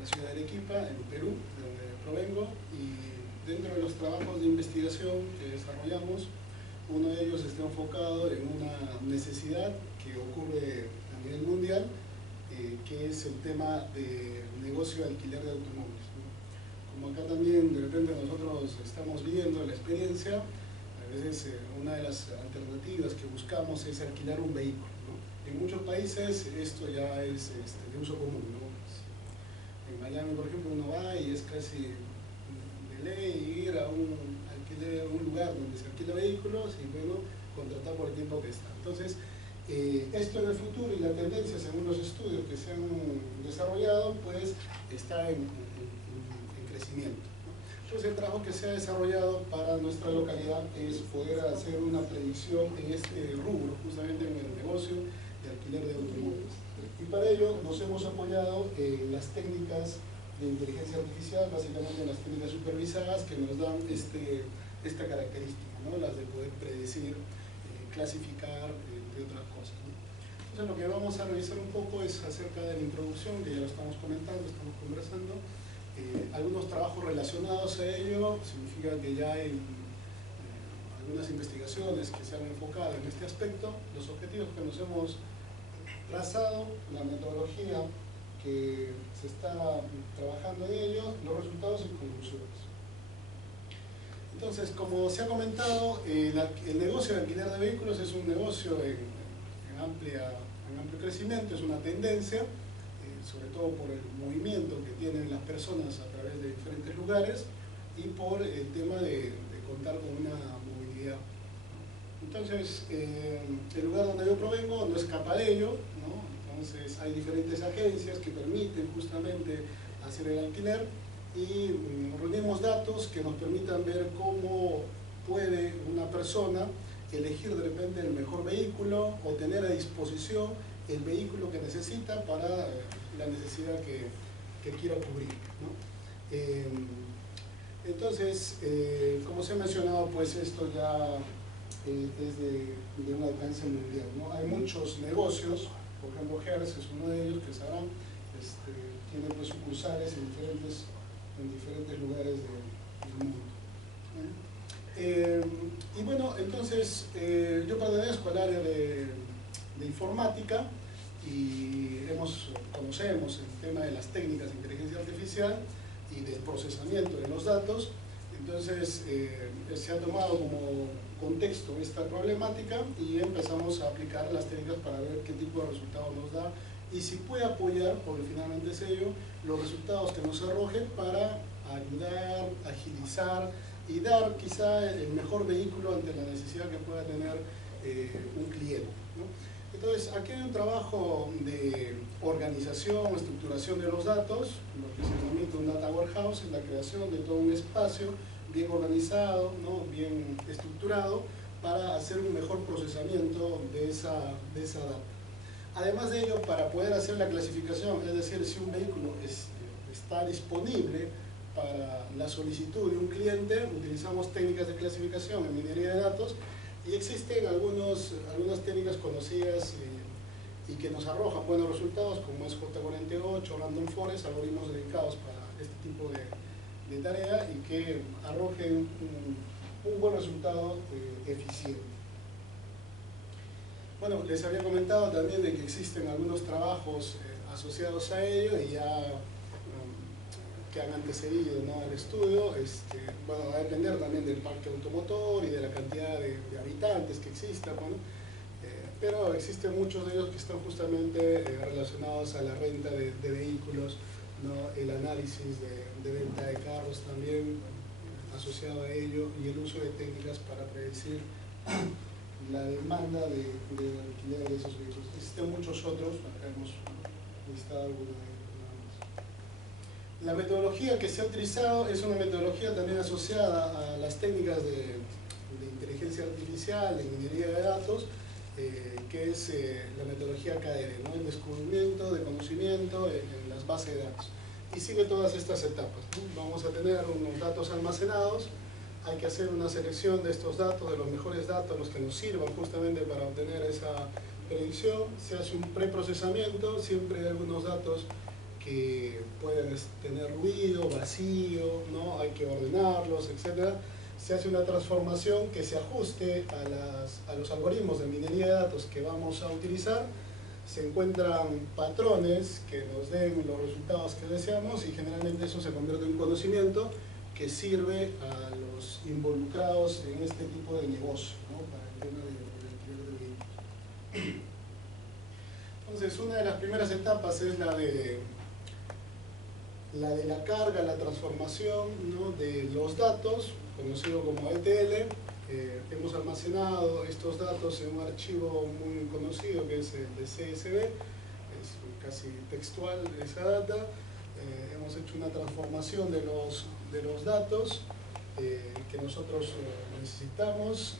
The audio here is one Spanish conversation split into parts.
la ciudad de Arequipa, en Perú, de donde provengo, y dentro de los trabajos de investigación que desarrollamos, uno de ellos está enfocado en una necesidad que ocurre a nivel mundial, que es el tema de negocio de alquiler de automóviles, ¿no? Como acá también de repente nosotros estamos viviendo la experiencia, a veces una de las alternativas que buscamos es alquilar un vehículo, ¿no? En muchos países esto ya es de uso común, ¿no? En Miami, por ejemplo, uno va y es casi de ley ir a un lugar donde se alquila vehículos y bueno, contratar por el tiempo que está. Entonces, esto en el futuro y la tendencia según los estudios que se han desarrollado, pues está en crecimiento, ¿no? Entonces el trabajo que se ha desarrollado para nuestra localidad es poder hacer una predicción en este rubro, justamente en el negocio de alquiler de automóviles. Y para ello nos hemos apoyado en las técnicas de inteligencia artificial, básicamente en las técnicas supervisadas que nos dan esta característica, ¿no? Las de poder predecir, clasificar, entre otras cosas, ¿no? Entonces lo que vamos a revisar un poco es acerca de la introducción, que ya lo estamos comentando, estamos conversando, algunos trabajos relacionados a ello. Significa que ya hay algunas investigaciones que se han enfocado en este aspecto, los objetivos que nos hemos trazado, la metodología que se está trabajando en ello, los resultados y conclusiones. Entonces, como se ha comentado, el negocio de alquiler de vehículos es un negocio en amplio crecimiento, es una tendencia, sobre todo por el movimiento que tienen las personas a través de diferentes lugares y por el tema de contar con una movilidad. Entonces, el lugar donde yo provengo no escapa de ello, ¿no? Entonces, hay diferentes agencias que permiten justamente hacer el alquiler y reunimos datos que nos permitan ver cómo puede una persona elegir de repente el mejor vehículo o tener a disposición el vehículo que necesita para la necesidad que quiera cubrir, ¿no? Entonces, como se ha mencionado, pues esto ya es de un alcance mundial, ¿no? Hay muchos negocios, por ejemplo Hertz es uno de ellos que sabrán, tiene pues sucursales en diferentes lugares del mundo. Y bueno, entonces yo pertenezco al área de informática y conocemos el tema de las técnicas de inteligencia artificial y del procesamiento de los datos. Entonces se ha tomado como contexto esta problemática y empezamos a aplicar las técnicas para ver qué tipo de resultados nos da y si puede apoyar, porque finalmente es ello, los resultados que nos arrojen para ayudar, agilizar y dar quizá el mejor vehículo ante la necesidad que pueda tener un cliente, ¿no? Entonces, aquí hay un trabajo de organización, estructuración de los datos, lo que se denomina un data warehouse, es la creación de todo un espacio bien organizado, ¿no? Bien estructurado, para hacer un mejor procesamiento de esa data. Además de ello, para poder hacer la clasificación, es decir, si un vehículo está disponible para la solicitud de un cliente, utilizamos técnicas de clasificación en minería de datos y existen algunas técnicas conocidas y que nos arrojan buenos resultados, como es J48, Random Forest, algoritmos dedicados para este tipo de tarea y que arrojen un buen resultado eficiente. Bueno, les había comentado también de que existen algunos trabajos asociados a ello y ya que han antecedido, ¿no?, al estudio. Bueno, va a depender también del parque automotor y de la cantidad de habitantes que exista, ¿no? Pero existen muchos de ellos que están justamente relacionados a la renta de vehículos, ¿no?, el análisis de venta de carros también asociado a ello y el uso de técnicas para predecir la demanda de alquiler de esos vehículos. Existen muchos otros, acá hemos listado algunos de ellos. La metodología que se ha utilizado es una metodología también asociada a las técnicas de inteligencia artificial, de minería de datos, que es la metodología KR, ¿no?, el descubrimiento de conocimiento en las bases de datos. Y sigue todas estas etapas, ¿no? Vamos a tener unos datos almacenados, hay que hacer una selección de estos datos, de los mejores datos, los que nos sirvan justamente para obtener esa predicción. Se hace un preprocesamiento, siempre hay algunos datos que pueden tener ruido, vacío, ¿no? Hay que ordenarlos, etc. Se hace una transformación que se ajuste a los algoritmos de minería de datos que vamos a utilizar. Se encuentran patrones que nos den los resultados que deseamos y generalmente eso se convierte en conocimiento que sirve a los involucrados en este tipo de negocio, ¿no? Para el tema del alquiler de vehículos. Entonces, una de las primeras etapas es la de la carga, la transformación, ¿no? De los datos, conocido como ETL. Hemos almacenado estos datos en un archivo muy conocido que es el de CSV, es casi textual esa data. Hemos hecho una transformación de los datos que nosotros necesitamos.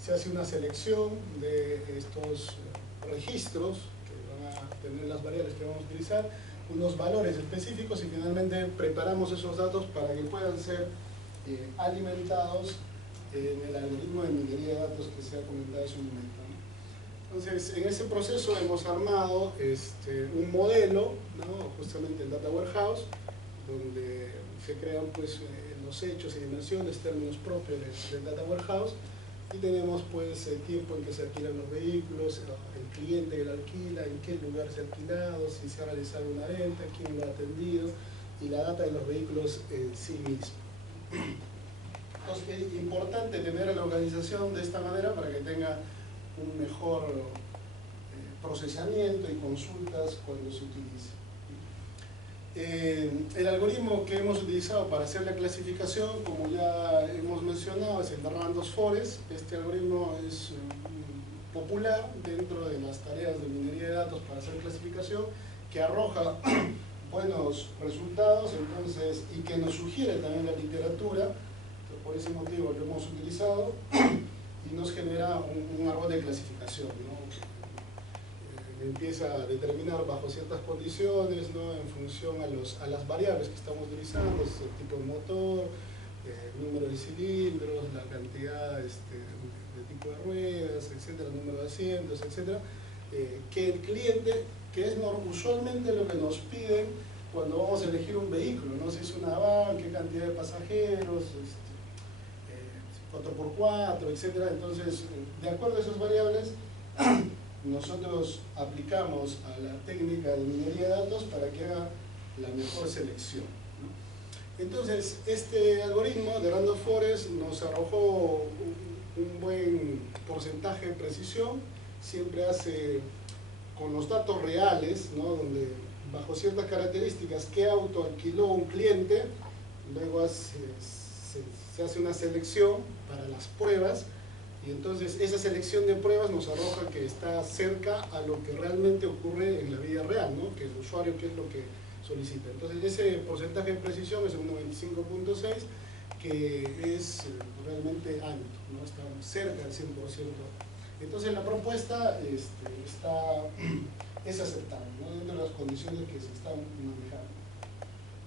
Se hace una selección de estos registros que van a tener las variables que vamos a utilizar, unos valores específicos y finalmente preparamos esos datos para que puedan ser alimentados en el algoritmo de minería de datos que se ha comentado hace un momento, ¿no? Entonces, en ese proceso hemos armado un modelo, ¿no? Justamente el Data Warehouse, donde se crean pues, los hechos y dimensiones, términos propios del Data Warehouse, y tenemos pues el tiempo en que se alquilan los vehículos, el cliente que lo alquila, en qué lugar se ha alquilado, si se ha realizado una venta, quién lo ha atendido, y la data de los vehículos en sí mismo. Entonces, es importante tener la organización de esta manera para que tenga un mejor procesamiento y consultas cuando se utilice. El algoritmo que hemos utilizado para hacer la clasificación, como ya hemos mencionado, es el de Random Forest. Este algoritmo es popular dentro de las tareas de minería de datos para hacer clasificación, que arroja buenos resultados, entonces, y que nos sugiere también la literatura. Por ese motivo lo hemos utilizado y nos genera un árbol de clasificación, ¿no? Empieza a determinar bajo ciertas condiciones, ¿no? En función a las variables que estamos utilizando, el tipo de motor, número de cilindros, la cantidad de tipo de ruedas, etcétera, número de asientos, etcétera, que el cliente, que es usualmente lo que nos piden cuando vamos a elegir un vehículo, ¿no? Si es una van, qué cantidad de pasajeros, 4x4, etcétera. Entonces, de acuerdo a esas variables, nosotros aplicamos a la técnica de minería de datos para que haga la mejor selección, ¿no? Entonces, este algoritmo de Random Forest nos arrojó un buen porcentaje de precisión, siempre hace con los datos reales, ¿no? Donde bajo ciertas características qué auto alquiló un cliente, luego se hace una selección para las pruebas y entonces esa selección de pruebas nos arroja que está cerca a lo que realmente ocurre en la vida real, ¿no? Que el usuario qué es lo que solicita. Entonces ese porcentaje de precisión es un 95.6, que es realmente alto, ¿no? Está cerca del 100%. Entonces la propuesta es aceptable, ¿no? Dentro de las condiciones que se están manejando.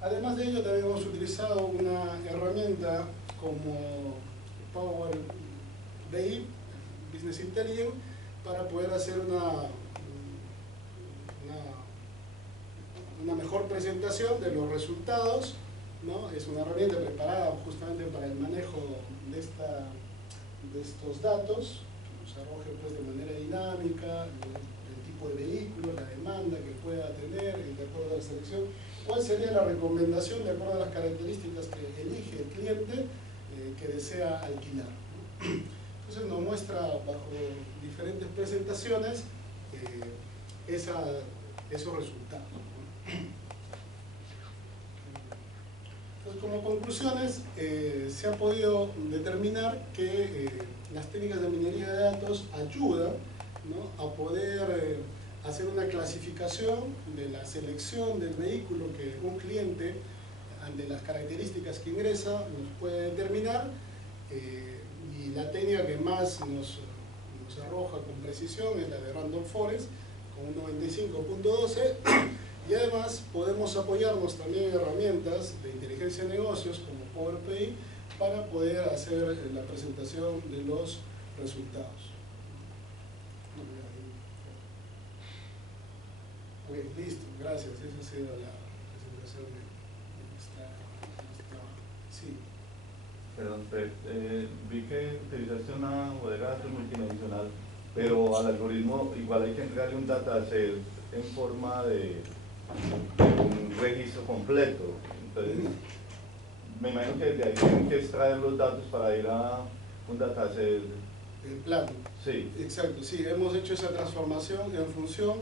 Además de ello, también hemos utilizado una herramienta como Power BI, Business Intelligence, para poder hacer una mejor presentación de los resultados, ¿no? Es una herramienta preparada justamente para el manejo de estos datos, que nos arroje pues, de manera dinámica el tipo de vehículo, la demanda que pueda tener, de acuerdo a la selección, cuál sería la recomendación de acuerdo a las características que elige el cliente que desea alquilar, ¿no? Entonces nos muestra bajo diferentes presentaciones esos resultados. Entonces, como conclusiones, se ha podido determinar que las técnicas de minería de datos ayudan, ¿no? A poder hacer una clasificación de la selección del vehículo que un cliente, ante las características que ingresa, nos puede determinar, y la técnica que más nos arroja con precisión es la de Random Forest, con un 95.12, y además podemos apoyarnos también en herramientas de inteligencia de negocios como Power BI para poder hacer la presentación de los resultados. Ok, listo, gracias. Esa ha sido la presentación de nuestro trabajo. Sí. Perdón, Fred, vi que utilizaste una bodega de datos multidimensional, pero al algoritmo igual hay que entregarle un dataset en forma de un registro completo. Entonces, me imagino que de ahí tienen que extraer los datos para ir a un dataset. El plano. Sí. Exacto, sí, hemos hecho esa transformación en función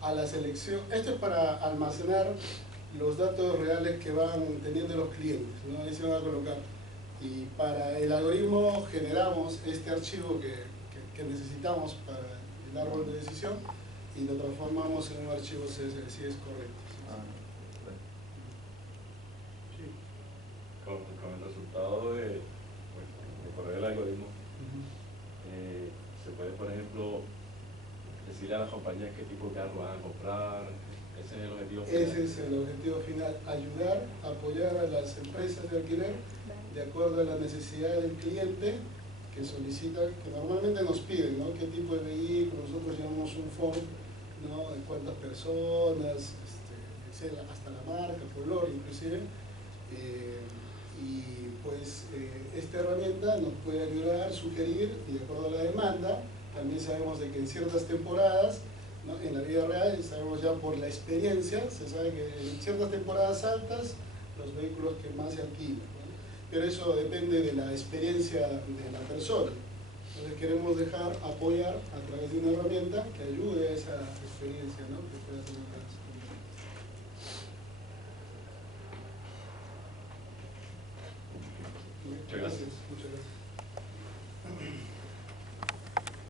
a la selección. Esto es para almacenar los datos reales que van teniendo los clientes, ¿no? Ahí se van a colocar. Y para el algoritmo generamos este archivo que necesitamos para el árbol de decisión y lo transformamos en un archivo CSV, si es correcto. Ah, Sí. Con el resultado de correr el algoritmo, se puede, por ejemplo, decirle a las compañías qué tipo de carro van a comprar. Ese es el objetivo final. Ese es el objetivo final, ayudar, apoyar a las empresas de alquiler de acuerdo a la necesidad del cliente que solicita, que normalmente nos piden, ¿no? ¿Qué tipo de vehículo? Nosotros llamamos un form, ¿no? De cuántas personas, hasta la marca, color inclusive. Y pues esta herramienta nos puede ayudar, sugerir, y de acuerdo a la demanda, también sabemos de que en ciertas temporadas, ¿no? En la vida real, sabemos ya por la experiencia, se sabe que en ciertas temporadas altas, los vehículos que más se alquilan, ¿no? Pero eso depende de la experiencia de la persona. Entonces queremos apoyar a través de una herramienta que ayude a esa experiencia, ¿no? Que pueda tener.